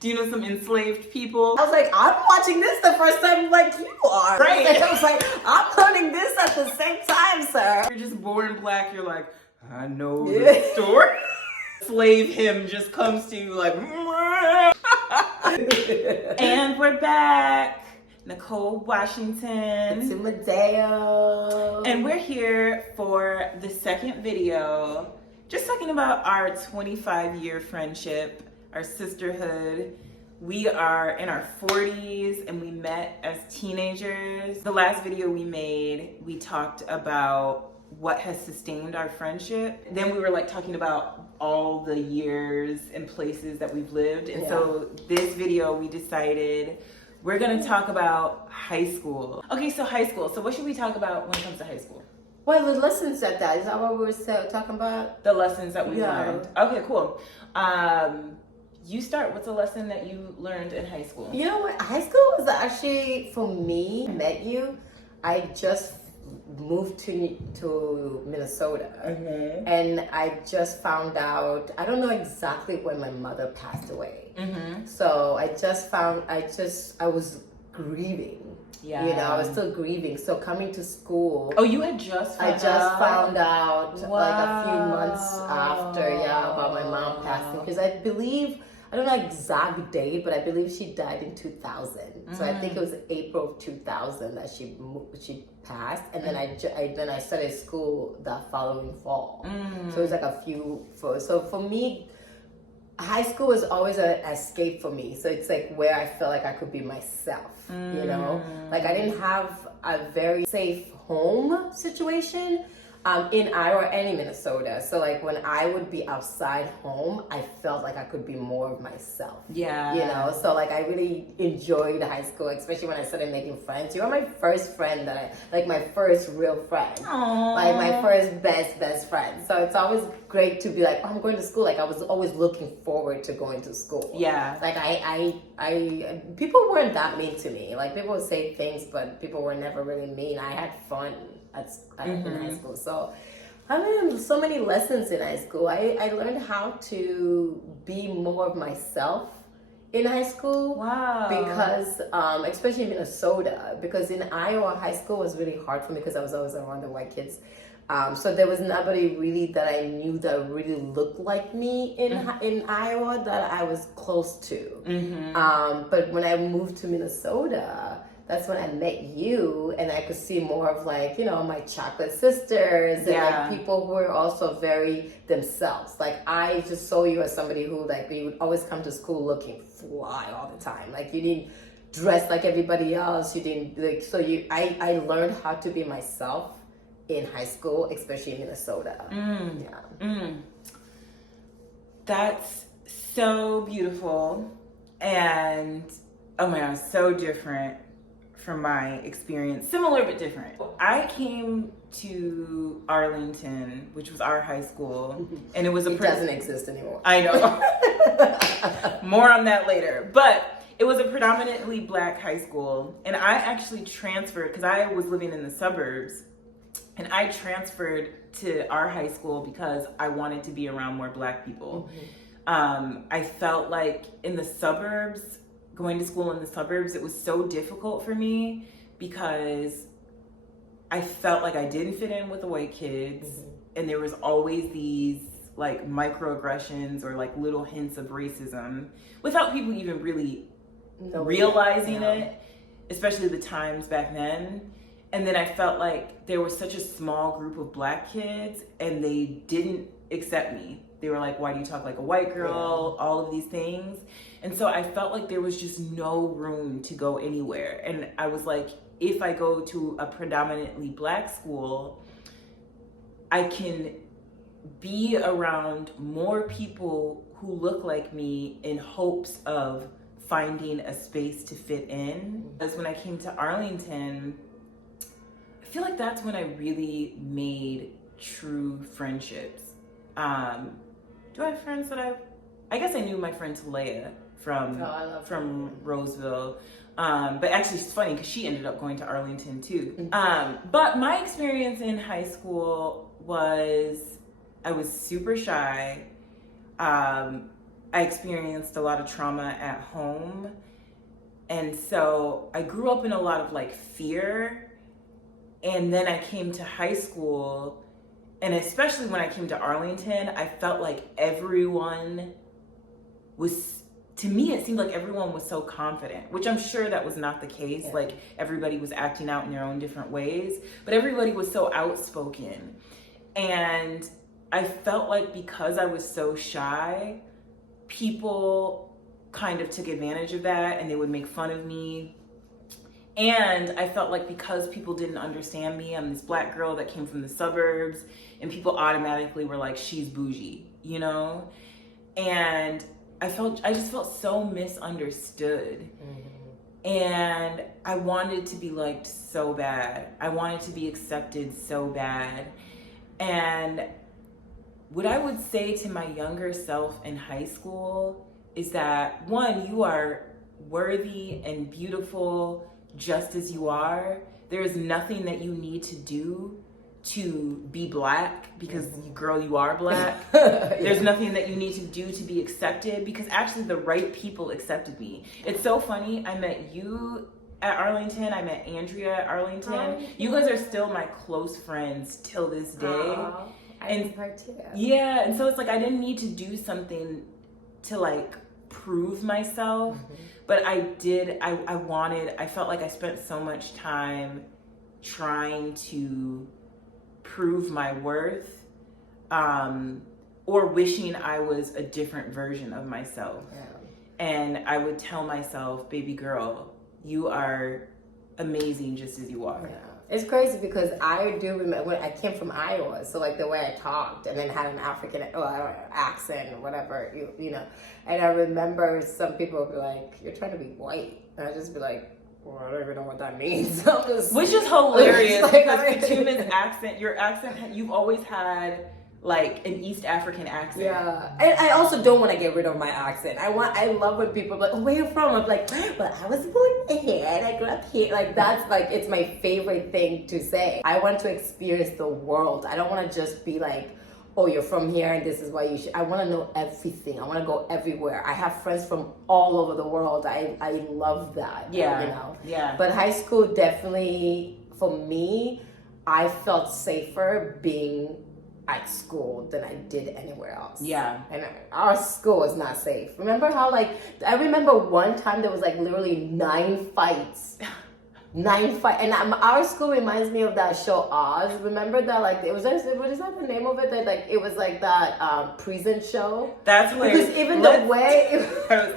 Do you know some enslaved people? I was like, I'm watching this the first time like you are. Right. And I was like, I'm learning this at the same time, sir. You're just born black, you're like, I know the story. Slave him just comes to you like, and we're back. Nichole Washington. It's Mateo. And we're here for the second video, just talking about our 25-year friendship, our sisterhood. We are in our 40s and we met as teenagers. The last video we made, we talked about what has sustained our friendship. Then we were like talking about all the years and places that we've lived. And so this video, we decided we're gonna talk about high school. Okay, so high school. So what should we talk about when it comes to high school? Well, the lessons at that, is that what we were talking about? The lessons that we learned. Okay, cool. You start. What's a lesson that you learned in high school? You know what? High school was actually, for me, met you. I just moved to Minnesota. Mm-hmm. And I just found out, I don't know exactly when my mother passed away. Mm-hmm. So I was grieving. Yeah. You know, I was still grieving. So coming to school. Oh, you had just found out? Found out wow. like a few months after, about my mom passing. Because I believe, I don't know exact date, but I believe she died in 2000. So I think it was April of 2000 that she passed, and then I started school the following fall. So it was like so for me, high school was always an escape for me. So it's like where I felt like I could be myself. You know, like I didn't have a very safe home situation in Iowa and in Minnesota. So like when I would be outside home, I felt like I could be more of myself. Yeah. You know, so like I really enjoyed high school, especially when I started making friends. You were my first friend my first real friend. Aww. Like my first best friend. So it's always great to be like, oh, I'm going to school. Like I was always looking forward to going to school. Yeah. Like I people weren't that mean to me. Like people would say things, but people were never really mean. I had fun in high school. So I learned so many lessons in high school. I learned how to be more of myself in high school. Wow. Because especially in Minnesota, because in Iowa, high school was really hard for me because I was always around the white kids. So there was nobody really that I knew that really looked like me in Iowa that I was close to. But when I moved to Minnesota, that's when I met you, and I could see more of like, you know, my chocolate sisters and like people who were also very themselves. Like I just saw you as somebody who like you would always come to school looking fly all the time. Like you didn't dress like everybody else. You didn't like I learned how to be myself in high school, especially in Minnesota. That's so beautiful, and oh my God, so different from my experience. Similar but different. I came to Arlington, which was our high school, and it was it doesn't exist anymore. I know. More on that later. But it was a predominantly black high school, and I actually transferred because I was living in the suburbs, and I transferred to our high school because I wanted to be around more black people. I felt like in the suburbs, going to school in the suburbs, it was so difficult for me because I felt like I didn't fit in with the white kids, and there was always these like microaggressions or like little hints of racism without people even really realizing it, especially the times back then. And then I felt like there was such a small group of black kids and they didn't accept me. They were like, why do you talk like a white girl? All of these things. And so I felt like there was just no room to go anywhere. And I was like, if I go to a predominantly black school, I can be around more people who look like me in hopes of finding a space to fit in. Because when I came to Arlington, I feel like that's when I really made true friendships. Do I have friends that I guess I knew my friend Talia from Roseville. But actually it's funny because she ended up going to Arlington too. But my experience in high school was I was super shy. I experienced a lot of trauma at home. And so I grew up in a lot of like fear. And then I came to high school, and especially when I came to Arlington, I felt like everyone was, to me, it seemed like everyone was so confident, which I'm sure that was not the case. Yeah. Like everybody was acting out in their own different ways, but everybody was so outspoken. And I felt like because I was so shy, people kind of took advantage of that, and they would make fun of me. And I felt like because people didn't understand me, I'm this black girl that came from the suburbs, and people automatically were like, she's bougie, you know? And I just felt so misunderstood. And I wanted to be liked so bad. I wanted to be accepted so bad. And what I would say to my younger self in high school is that, one, you are worthy and beautiful just as you are. There is nothing that you need to do to be black, because girl, you are black. There's nothing that you need to do to be accepted, because actually the right people accepted me. It's so funny. I met you at Arlington. I met Andrea at Arlington. You guys are still my close friends till this day. And her too. Yeah, and so it's like I didn't need to do something to like prove myself. But I did, I felt like I spent so much time trying to prove my worth, or wishing I was a different version of myself. And I would tell myself, baby girl, you are amazing just as you are. It's crazy because I do remember when I came from Iowa, so like the way I talked and then had an African accent or whatever, you know. And I remember some people would be like, "You're trying to be white," and I'd just be like, "Well, I don't even know what that means." Which is hilarious because Fatuma's accent, your accent, you've always had like an East African accent. Yeah, and I also don't want to get rid of my accent. I love when people are like, "Oh, where you from?" I'm like, "Well, I was born here and I grew up here." Like that's like, it's my favorite thing to say. I want to experience the world. I don't want to just be like, "Oh, you're from here and this is why you should." I want to know everything. I want to go everywhere. I have friends from all over the world. I love that. Yeah, you know. Yeah. But high school definitely, for me, I felt safer being at school than I did anywhere else. Yeah. And our school was not safe. Remember how, like, I remember one time there was like literally 9 fights. 9 fights. And our school reminds me of that show Oz. Remember that, like, what is that the name of it? That, like, it was like that prison show. That's hilarious. Because even the way...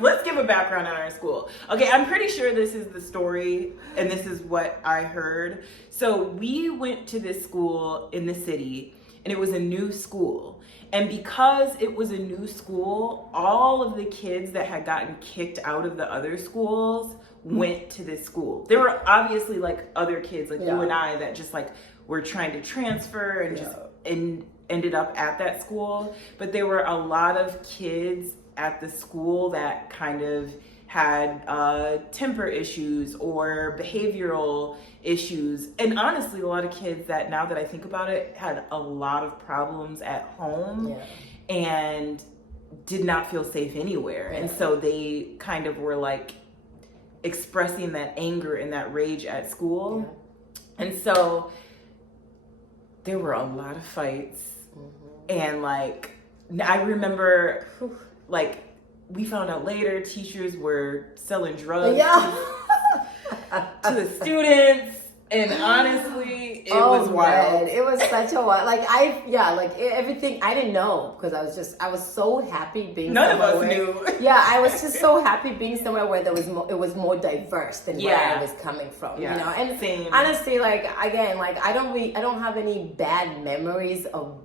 Let's give a background on our school. Okay, I'm pretty sure this is the story, and this is what I heard. So we went to this school in the city, and it was a new school. And because it was a new school, all of the kids that had gotten kicked out of the other schools went to this school. There were obviously like other kids like you and I that just like were trying to transfer and just ended up at that school. But there were a lot of kids at the school that kind of had temper issues or behavioral issues. And honestly, a lot of kids that, now that I think about it, had a lot of problems at home and did not feel safe anywhere. And so they kind of were like expressing that anger and that rage at school. And so there were a lot of fights. And like, I remember like, we found out later teachers were selling drugs to the students, and honestly, it was wild. Man. It was such a wild, like everything. I didn't know because I was so happy being. None of us where, knew. Yeah, I was just so happy being somewhere where it was more diverse than where I was coming from. Yeah. You know, and same. Honestly, like again, like I don't have any bad memories of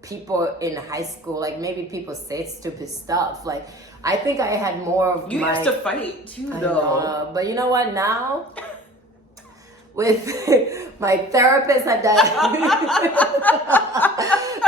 people in high school. Like maybe people say stupid stuff. Like I think I had more of you used to fight too, though. But you know what? Now, with my therapist had done,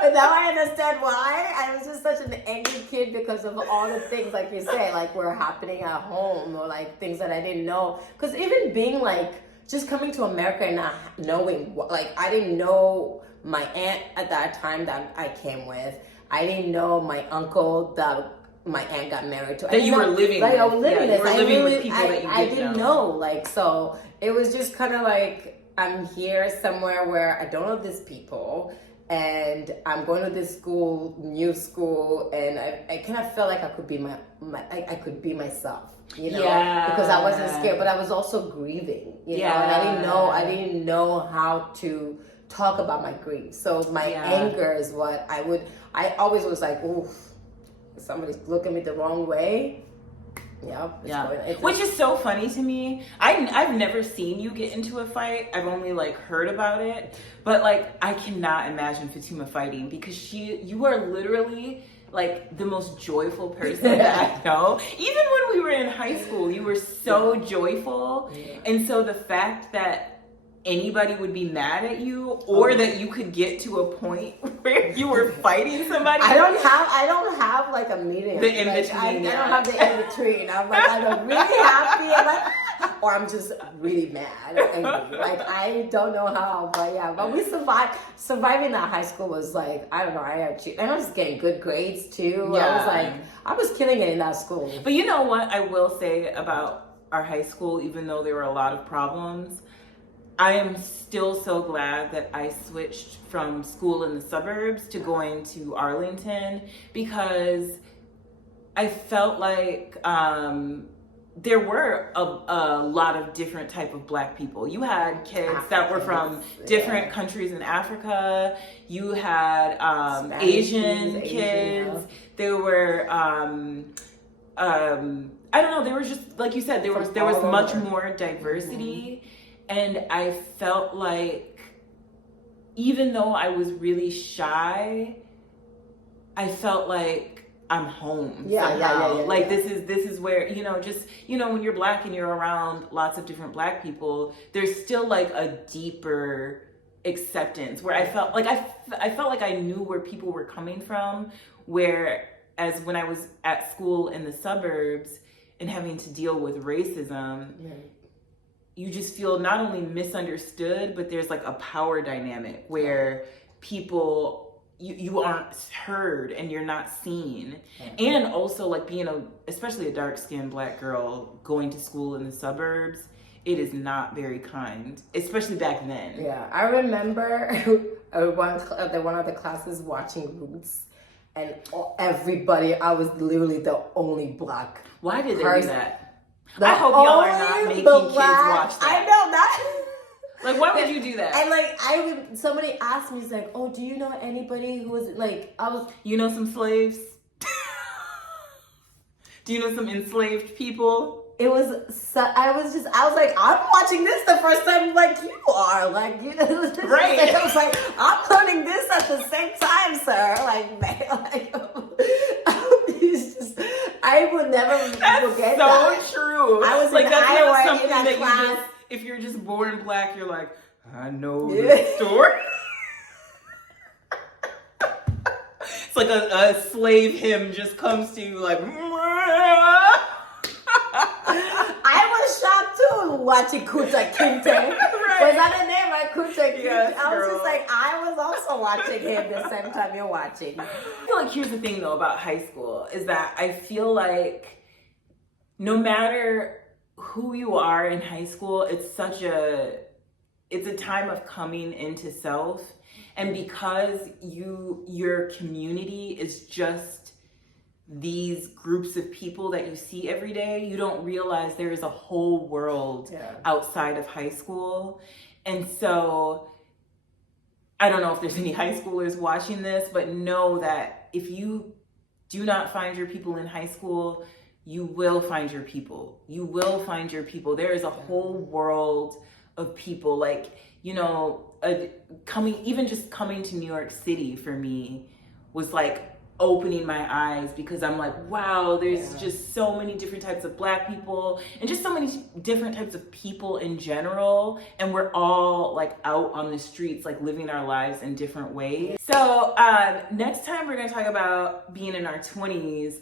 but now I understand why. I was just such an angry kid because of all the things, like you say, like were happening at home, or like things that I didn't know. Because even being like, just coming to America and not knowing what, like I didn't know my aunt at that time that I came with. I didn't know my uncle that my aunt got married to. That you were living like with. I was living You were living with people I, that you I didn't didn't know. Like, so it was just kind of like, I'm here somewhere where I don't know these people, and I'm going to this school, new school, and I kind of felt like I could be I could be myself, you know, because I wasn't scared, but I was also grieving, you know, and I didn't know how to talk about my grief. So my anger is what I always was like, oof, somebody's looking at me the wrong way. Which is so funny to me. I've never seen you get into a fight. I've only like heard about it, but like I cannot imagine Fatuma fighting, because you are literally like the most joyful person that I know. Even when we were in high school, you were so joyful, and so the fact that anybody would be mad at you, or that you could get to a point where you were fighting somebody. I don't have like a meeting. The in between. I don't have the in between. I'm like either really happy, or I'm just really mad or angry. Like I don't know how, but we survived. Surviving that high school was like, I don't know. And I was getting good grades too. Yeah. I was killing it in that school. But you know what I will say about our high school, even though there were a lot of problems, I am still so glad that I switched from school in the suburbs to going to Arlington, because I felt like there were a lot of different type of Black people. You had kids that were from different countries in Africa. You had Asian kids. There were I don't know. There was just, like you said, there was much more diversity. And I felt like, even though I was really shy, I felt like I'm home somehow. This is where, when you're Black and you're around lots of different Black people, there's still like a deeper acceptance where I felt like I knew where people were coming from, whereas when I was at school in the suburbs and having to deal with racism, you just feel not only misunderstood, but there's like a power dynamic where people, you aren't heard and you're not seen. And also like being especially a dark-skinned Black girl going to school in the suburbs, it is not very kind, especially back then. Yeah, I remember one of the classes watching Roots, and everybody, I was literally the only Black. Why did they do that? I hope y'all are not making kids watch that. I know that. Like, why would you do that? And like, somebody asked me, it's like, oh, do you know anybody who was like, you know some slaves? Do you know some enslaved people? It was, I was like, I'm watching this the first time like you are. Like, you know, right. I was like, I'm learning this at the same time, sir. Like, man, it's just, I would never forget so that. So true. I was like, in that's Iowa not something in that class. You just, if you're just born Black, you're like, I know this story. It's like a slave hymn just comes to you like, I was shocked too watching Kunta Kinte. Right. Was that the name, right? Kunta Kinte? Yes, I was just like, I was also watching him the same time you're watching. I feel like here's the thing though about high school is that I feel like no matter who you are in high school, it's a time of coming into self. And because your community is just these groups of people that you see every day, you don't realize there is a whole world outside of high school. And so I don't know if there's any high schoolers watching this, but know that if you do not find your people in high school, you will find your people. You will find your people. There is a whole world of people. Like, coming to New York City for me was like opening my eyes, because I'm like, wow, there's just so many different types of Black people and just so many different types of people in general. And we're all like out on the streets, like living our lives in different ways. So next time we're gonna talk about being in our 20s,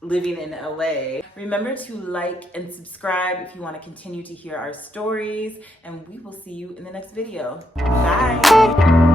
living in LA. Remember to like and subscribe if you want to continue to hear our stories, and we will see you in the next video. Bye.